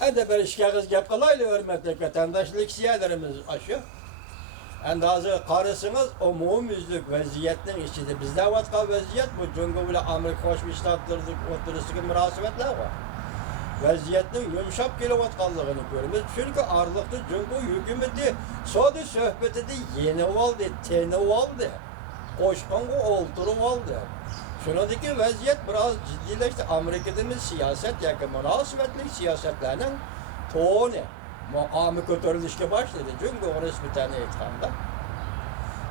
Endi bir ishga gap qilaylik, hurmatli vatandoshlik siyerlerimiz aşı. Endi hozir qarasangiz, umumyuzlik vaziyatning ichida bizda vatqa vaziyat bu Jungo bilan Amerika Qo'shma Shtatlarning o'rtasidagi munosabatlar bor. Vaziyatning yumshab kelayotganligini ko'ramiz. Chunki orliqda Jungo hukumati sodi suhbatida yenib oldi, tenib oldi. Qo'shqonga o'ltirib oldi. Shuningdek vaziyat biroz jiddiylashdi. Amerikadagi siyosat yoki munosabatlik siyosatlarning toni maqomi ko'tarilishga boshladi. Jungoga nisbatan aytganda.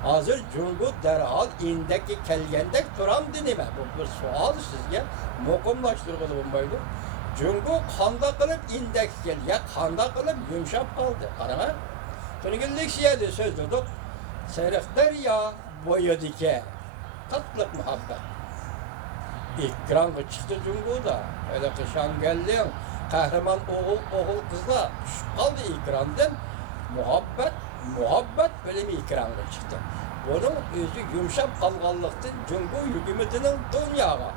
Hozir Jungo darhol indakka kelgandek turamdi nima? Bu bir savol sizga muqimlashtirib bo'lmaydi. Jungo qanday qilib indakka keldi, ya qanday qilib yumshab qoldi? Qarang. Tungilik siyadi so'zladik. Sariq daryo bo'yidagi tatliq muhabbat. Ekranga chiqdi Jungoda. Öyle Şangalliyan kahraman oğul kızlar tushib qoldi ekrandan. Muhabbat filmi ekranga chiqdi. Buning o'zi yumshab qolganlikdan Jungo hukumatining dunyoga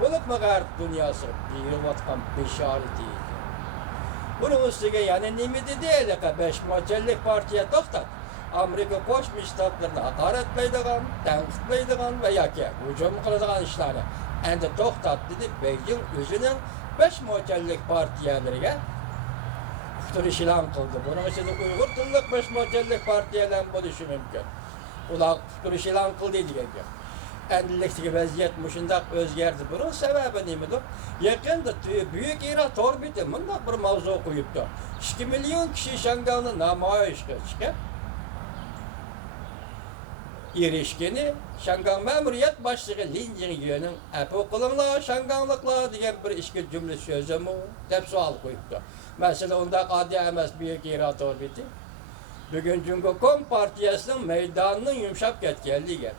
bo'lib g'arb dunyosi berayotgan beshorati. Buning ustiga yana nima dedi? Besh mo'ljallik partiya to'xtat. Amerika Qo'shma Shtatlarini haqoratlaydigan, tanqidlaydigan va yoki hujum qiladigan ishlarni endi to'xtat dedi. Beijing o'zining 5 mo'ljallik partiyalariga quturish e'lon qildi. Buning ichida Uyg'ur tilli 5 mo'ljallik partiyalar bo'lishi mumkin. Ular quturish e'lon qildi degan gap. Endilikdagi vaziyat shunday o'zgardi. Buning sababi nimadir? Yaqinda Buyuk Iroq torbiti bunday bir mavzu qo'yibdi. 2 million kishi Shangani namoyishga chiqib erishgani Shangang ma'muriyat boshlig'i Lin Jingyuning "Apu qilinglar, Shangangliklar" degan bir ishga jumla so'zimi deb savol qo'yibdi. Masalan, unda oddiy emas Buyuk Iroq torbiti. Bugun Jungo partiyasining maydonini yumshab ketganligi,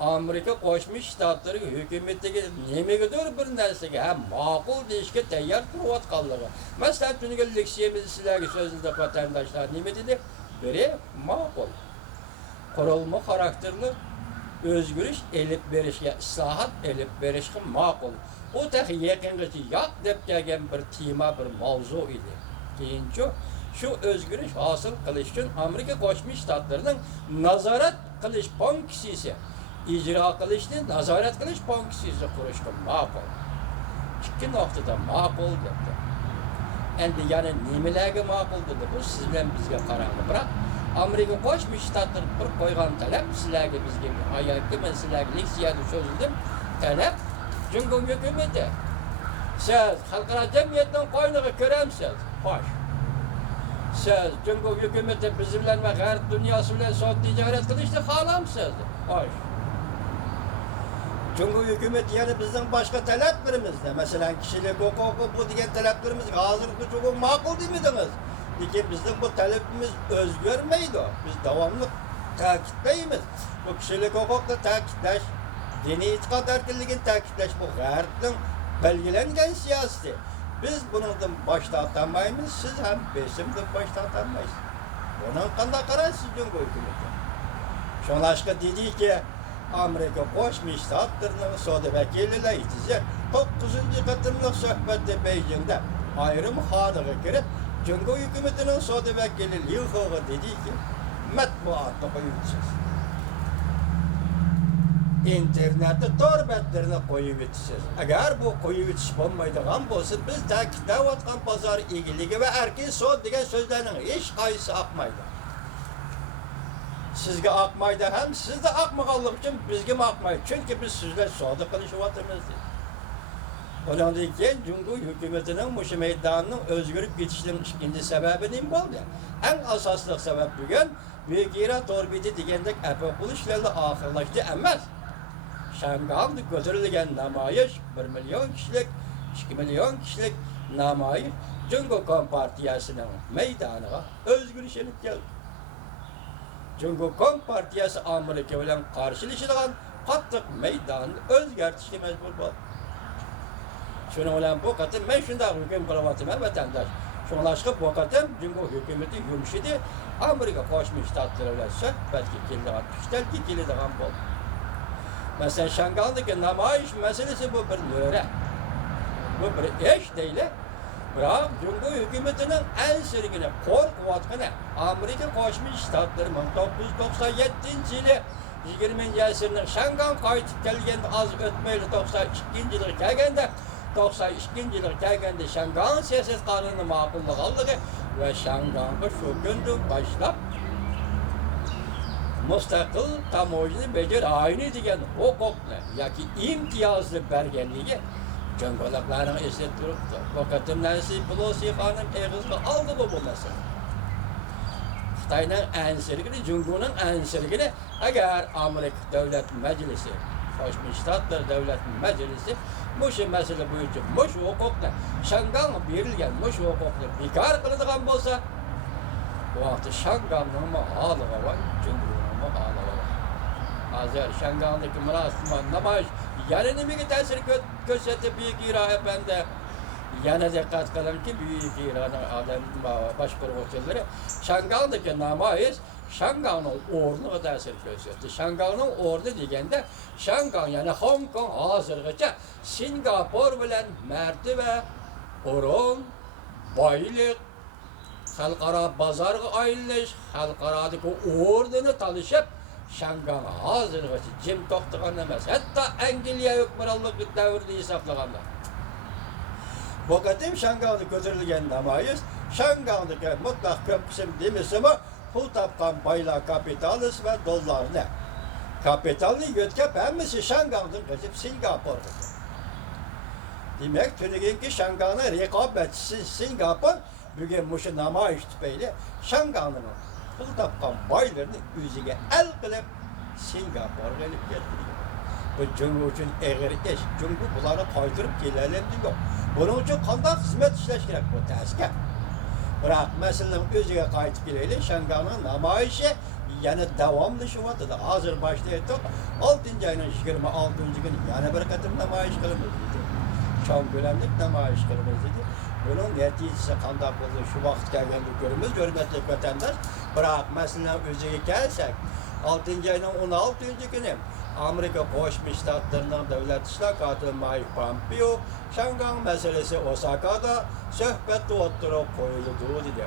Amerika Qo'shma Shtatlari hukumatiga nimagadir bir narsaga ham ma'qul deyishga tayyor turayotganligi. Masalan, tungi leksiyamiz sizlarga so'zladi vatandoshlar nima dedi? Biri ma'qul. Qurulma xarakterli o'zgarish elib berishga, islohot elib berishga ma'qul. O tahi yaqingacha yo'q deb kelgan bir tema, bir mavzu edi. Keyinchi shu o'zgarish hosil qilish uchun Amerika Qo'shma Shtatlarining nazorat qilish funksiyasi, ijro qilishni nazorat qilish funksiyasi qurishga ma'qul. Ikki nuqtada ma'qul debdi. Endi yana nimalarga ma'qul dedi? Bu siz bilan bizga qaranglar. Biroq Amerika Qo'shma Shtatlari bir qo'ygan talab sizlarga bizga hayotda men sizlarga leksiyada so'zladim. Talab Jungo hukumati. Siz xalqaro jamiyatning qo'yniga ko'ramsiz. Xo'sh. Siz Jungo hukumati biz bilan va g'arb dunyosi bilan so'z tijorat qilishni xohlamsiz. Xo'sh. Jungo hukumati yana bizning boshqa talablarimizda, masalan, kishilik huquqi bu degan talablarimiz hozirgi cho'g'im ma'qul demidingiz. Lekin bizning bu talabimiz o'zgarmaydi. Biz davomli ta'kidlaymiz. Bu kishilik huquqni ta'kidlash, diniy e'tiqod erkinligini ta'kidlash bu g'arbning belgilangan siyosati. Biz bundan bosh tortmaymiz, siz ham besimdan bosh tortmaysiz. Buni qanday qaraysiz Jungo hukumati? Shunlashqa dediki, Amerika Qo'shma Shtatlarining savdo vakillari aytsa, 9-qatimliq suhbatda Beijingda ayrim xonaga kirib, Jungo hukumatining savdo vakili Liu He'ga dediki, matbuotni qo'yibsiz. İnternetda torbatlarni qo'yib o'tasiz. Agar bu qo'yib o'tish bo'lmaydigan bo'lsa, biz ta'kidlayotgan bozor egiligi va erkin savdo degan so'zlarning hech qaysi oqmaydi. Sizga oqmaydi ham, sizda oqmaganlik uchun bizga oqmaydi. Chunki biz sizlar savdo qilishyapmiz. Ondan keyin Jungo hukumatining mush maydonning o'zgarib ketishining ikkinchi sababi nima bo'ldi? Eng asosli sabab bugun Buyuk Iroq torbiti degandek apaqul ishlarni oxirlashdi emas. Shanganda ko'tarilgan namoyish 1 million kishilik, 2 million kishilik namoyish Jungo partiyasining maydoniga o'zgarish olib keldi. Jungo partiyasi Amerika bilan qarshilashadigan qattiq maydonni o'zgartirishga majbur bo'ldi. Shuning bilan bu qatim men shunday hukm qilyapman vatandosh. Shunlashqa bu qatim Jungo hukumati yumshidi, Amerika Qo'shma Shtatlari bilan suhbatga keladigan, ishtalga keladigan bo'ldi. Masalan, Shangandagi namoyish masalasi bu bir nöre. Bu bir ish deyli. Biroq Jungo hukumatining ansirgini qo'rqayotgani Amerika Qo'shma Shtatlari 1997-yili 20-asrning Shangang qaytib kelganda oz o'tmayli 92-yilga kelganda 92-yilga kelganda Shangang siyosat qonuni ma'qullaganligi va Shangangga shu kundan boshlab mustaqil tamoyilni bajarayni degan huquqni yoki imtiyozni berganligi Jungolarning eslatib turibdi. Vaqtim Nancy Pelosi xonim eg'izga oldi bu masala. Xitoyning ansirgini, Jungoning ansirgini agar Amerika Davlat Majlisi, Qo'shma Shtatlar Davlat Majlisi mushu masala bo'yicha mushu huquqni Shangang berilgan mushu huquqni bekor qiladigan bo'lsa, bu vaqtda Shangangning holiga va Jungoning holiga va hozir Shangangdagi murosamat namoyish yana nimaga ta'sir ko'rsatib Buyuk Iroq efendi yana diqqat qilinki Buyuk Iroqning odam boshqaruvchilari Shangangdagi namoyish Shangangning o'rniga ta'sir ko'rsatdi. Shangangning o'rni deganda Shangang yana Hong Kong hozirgacha Singapur bilan martaba, o'rin, boylik, xalqaro bozorga aylanish, xalqarodagi o'rnini tanishib Shangang hozirgacha jim to'xtagan emas. Hatto Angliya hukmronligi davrida hisoblaganda. Bu qatim Shangangda ko'tarilgan namoyish Shangangdagi mutlaq ko'p qism demasimi, pul topgan boylar kapitalist va dollarni. Kapitalni yo'tkab hammasi Shangangdan qochib Singapurga. Demak, tunugungi Shangangning raqobatchisi Singapur bugun mushu namoyish tufayli Shangangning pul topgan boylarni o'ziga al qilib Singapurga olib keldi. Bu Jungo uchun eg'ir ish. Jungo bularni qaytirib kelaolmaydi yo'q. Buning uchun qanday xizmat ishlash kerak bu tasga. Biroq masalaning o'ziga qaytib kelaylik. Shangangning namoyishi yana davomlashyapti. Hozir boshda aytdik, 6-oyning 26-kuni yana bir qatim namoyish qilamiz dedi. Cho'ng ko'lamlik namoyish qilamiz dedi. Buning natijasi qanday bo'ldi? Shu vaqt kelganda ko'ramiz, hurmatli vatandosh. Biroq masalaning o'ziga kelsak, 6-oyning 16-kuni Amerika Qo'shma Shtatlarining davlat ishlar kotibi Mike Pompeo Shangang masalasi Osakada suhbatda o'tirib qo'yildi dedi.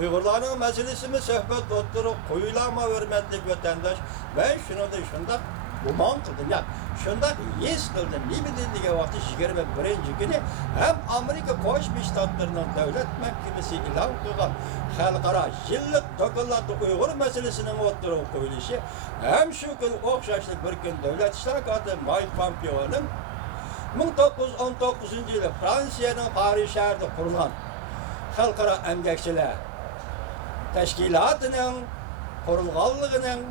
Uyg'urlarning masalasini suhbat o'tirib qo'yilama hurmatli vatandosh. Men shunda gumon qildim. Shunda his qildim. Nima dedigan vaqtda 21-kuni ham Amerika Qo'shma Shtatlarining davlat mahkamasi e'lon qilgan xalqaro yillik doklati Uyg'ur masalasining o'tirib qo'yilishi ham shu kun o'xshashli bir kun davlat ishlar kotibi Mike Pompeo'ning 1919-yili Fransiyaning Paris shahrida qurilgan xalqaro emgakchilar tashkilotining qurilganligining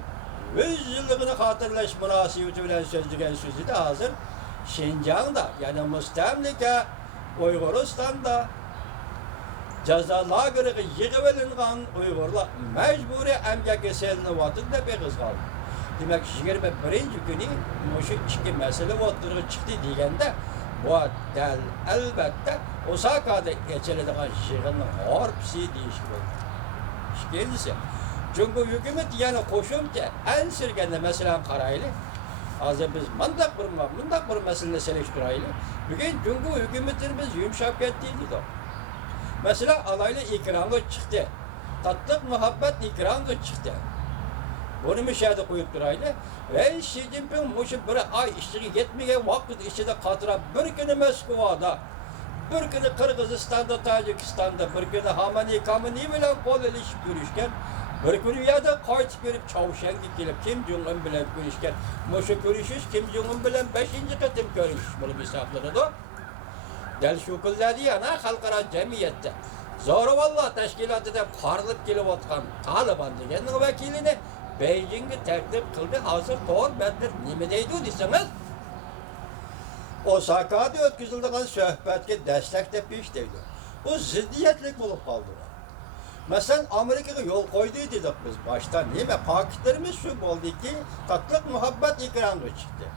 100 yilligini xotirlash munosabati bilan so'zlagan so'zida hozir Xinjiangda, ya'ni mustamlika Uyg'uristonda jazo lageriga yig'ib olingan Uyg'urlar majburiy emgakka selinyapti deb e'tiroz qildi. Demak, 21-kuni shu ikki masala o'tirg'i chiqdi deganda, bu dal albatta Osakada kechiladigan yig'inning g'orbisi deyish bo'ldi. Ikkinchisi, Jungo hukumat yana qo'shimcha ansirganda masalan qaraylik. Hozir biz mundaq bir masalani selektiraylik. Bugun Jungo hukumatini biz yumshab ketdik dedi. Masalan, alayli ekranga chiqdi. Tatliq muhabbat ekranga chiqdi. Buni mishada qo'yib turaylik. Va Xi Jinping mushu bir oy ishiga yetmagan vaqt ichida qatirab bir kuni Moskvada, bir kuni Qirg'izistonda, Tojikistonda, bir kuni Hamani bilan qo'l ilishib ko'rishgan. Bir kuni yerda qaytib kelib Chaushanga kelib Kim Jong Un bilan ko'rishgan. Mushu ko'rishish Kim Jong Un bilan 5-qatim ko'rishish bo'lib hisoblanadi. Dal shu kunlarda yana xalqaro jamiyatda Zo'ravonlar tashkilotida qarilib kelayotgan Taliban deganning vakilini Beijingga taklif qildi. Hozir to'g'ri batdir nima deydi desangiz, Osakada o'tkazilgan suhbatga dastlak deb deydi. Bu ziddiyatlik bo'lib qoldi. Masalan, Amerikaga yo'l qo'ydi dedik biz boshdan. Nima paketlarimiz shu bo'ldiki, tatliq muhabbat ekranga chiqdi.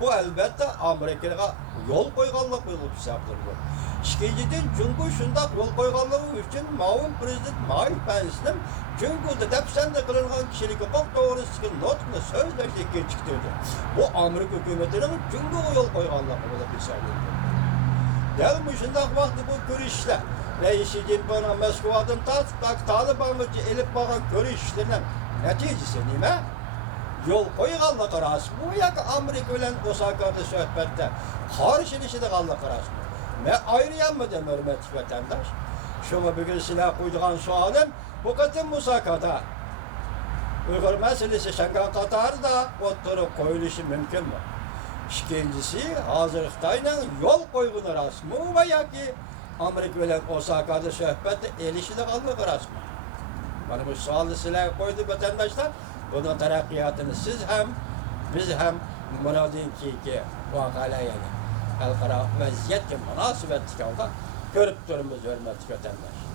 Bu albatta Amerikaga yo'l qo'yganlik bo'lib hisoblanadi. Ikkinchidan, Jungo shundoq yo'l qo'yganligi uchun ma'mur prezident Mike Pence'ning Jungoda dafsanda qilingan kishilik huquq to'g'risidagi nutqni so'zlashga chiqdi. Bu Amerika hukumatining Jungoga yo'l qo'yganligi bo'lib hisoblanadi. Del bu şundak vakti bu görüşler. Reisi Cimbana Moskova'dan Taliban'ı elip bakan görüşlerinin neticesi nime? Yol koyğanla qarası. Bu yak Amerika bilen Osaka'da söhbette. Karşılışı kallı qarası. Me ayrıyanmı dem hürmetli vatandaş? Şuna bugün silah koyduğun sualım, bu kadın Musaka'da Uygur meselesi Şengan Katar'da oturup koyuluşu mümkün mü? İkincisi, hazırlıktayla yol koygun arası mı veya ki Amerika bilen Osaka'da söhbette elişi de kallı qarası mı? Bana bu sualı silah koydu vatandaşlar. Bunun terakkiyatını siz hem, biz hem muradın ki vakala yani halkara vaziyet ki münasebetli kalda görüp durumuz hürmetli vatandaş.